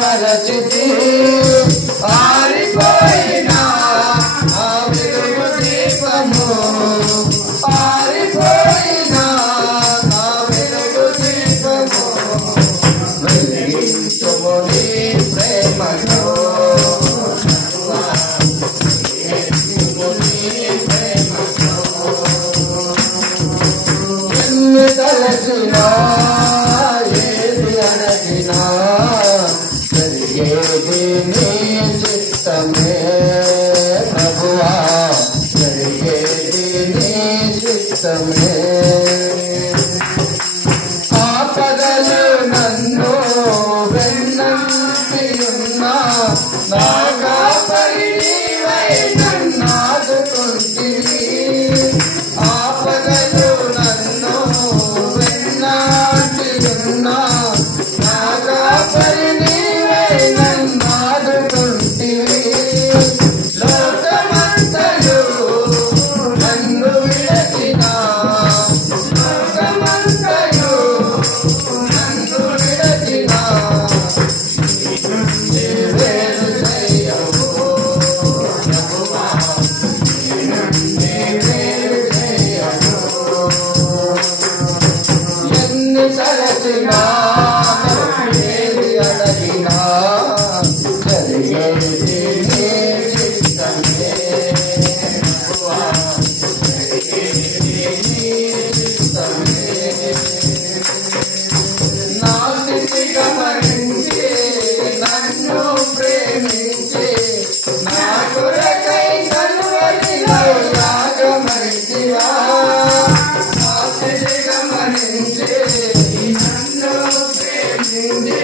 మరచితి ఆరిపోయిన ఆ వెలుగు దీపము ఆరిపోయిన ఆ వెలుగు దీపము వెలిగించుము నీ ప్రేమతో ఎన్ని తలచినా ఏది అడగినా జరిగేది నీ చిత్తమే ప్రభువా జరిగేది నీ చిత్తమే ఆపదలు నన్ను వెన్నంటి ఉన్నా నా కాపరి నీవై నన్నాదుకుంటివి ఆపదలు నన్ను వెన్నంటి ఉన్నా నా కాపరి నీవై నన్నాదుకుంటివి లోకమంతయు నన్ను విడచినా లోకమంతయు నన్ను విడచినా వేరు చేయవు ప్రభువా వేరు చేయవు ఎన్ని తలచినా ఏది అడగినా జరిగేది నీ చిత్తమే ప్రభువా జరిగేది నీ చిత్తమే నా స్థితి గమనించి నన్ను ప్రేమించి నా కొరకై కలువరిలో యాగమరిచివా నా స్థితి గమనించి నన్ను ప్రేమించి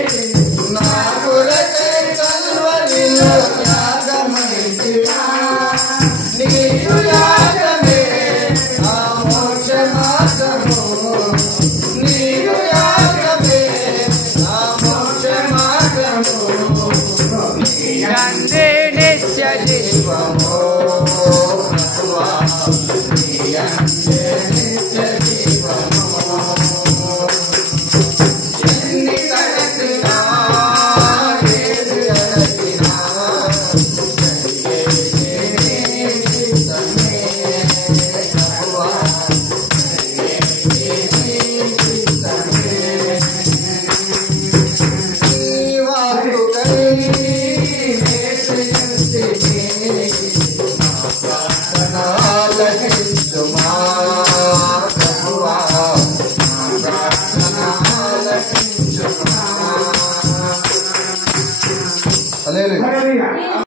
నా కొరకై కలువరిలో యాగమరిచివా నీరు యాగమే ఆ మోక్ష మార్గము నీరు యాగమే ఆ మోక్ష మార్గము నీయందే నిత్య జీవము ప్రభువా నీయందే నిత్య జీవము ఎన్ని తలచినా ఏది అడగినా జరిగేది నీ చిత్తమే ప్రభువా జరిగేది నీ చిత్తమే నీ వాక్కుకై వేచియుంటిని నా ప్రార్థన ఆలకించుమా ప్రభువా నా ప్రార్థన ఆలకించుమా హల్లెలూయా.